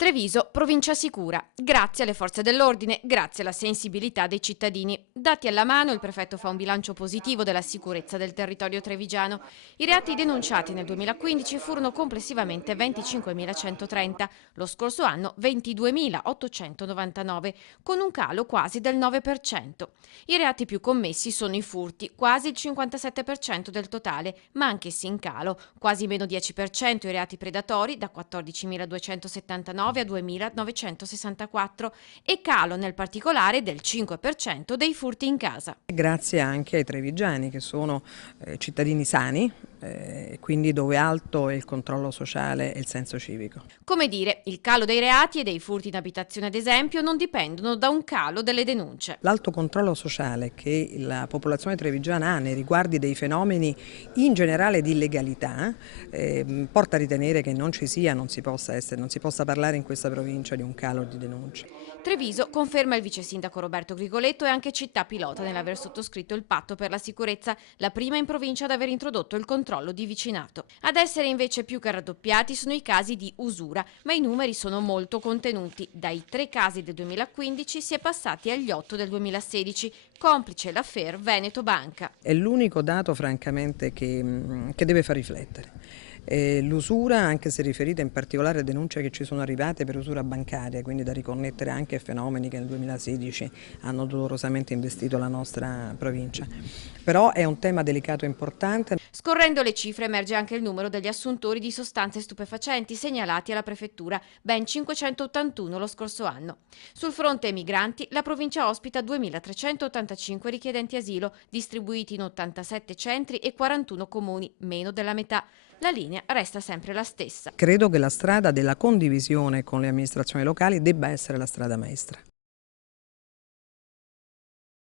Treviso, provincia sicura, grazie alle forze dell'ordine, grazie alla sensibilità dei cittadini. Dati alla mano, il prefetto fa un bilancio positivo della sicurezza del territorio trevigiano. I reati denunciati nel 2015 furono complessivamente 25.130, lo scorso anno 22.899, con un calo quasi del 9%. I reati più commessi sono i furti, quasi il 57% del totale, ma anch'essi in calo, quasi meno 10% i reati predatori, da 14.279 a 2.964, e calo nel particolare del 5% dei furti in casa. Grazie anche ai trevigiani che sono cittadini sani, quindi dove alto è il controllo sociale e il senso civico. Come dire, il calo dei reati e dei furti in abitazione, ad esempio, non dipendono da un calo delle denunce. L'alto controllo sociale che la popolazione trevigiana ha nei riguardi dei fenomeni in generale di illegalità porta a ritenere che non ci sia, non si possa parlare in questa provincia di un calo di denunce. Treviso conferma il vice sindaco Roberto Grigoletto, è anche città pilota nell'aver sottoscritto il patto per la sicurezza, la prima in provincia ad aver introdotto il controllo di vicinato. Ad essere invece più che raddoppiati sono i casi di usura, ma i numeri sono molto contenuti. Dai 3 casi del 2015 si è passati agli 8 del 2016, complice l'affaire Veneto Banca. È l'unico dato francamente che deve far riflettere. L'usura, anche se riferita in particolare a denunce che ci sono arrivate per usura bancaria, quindi da riconnettere anche a fenomeni che nel 2016 hanno dolorosamente investito la nostra provincia. Però è un tema delicato e importante. Scorrendo le cifre emerge anche il numero degli assuntori di sostanze stupefacenti segnalati alla prefettura, ben 581 lo scorso anno. Sul fronte migranti, la provincia ospita 2.385 richiedenti asilo, distribuiti in 87 centri e 41 comuni, meno della metà. La linea resta sempre la stessa. Credo che la strada della condivisione con le amministrazioni locali debba essere la strada maestra.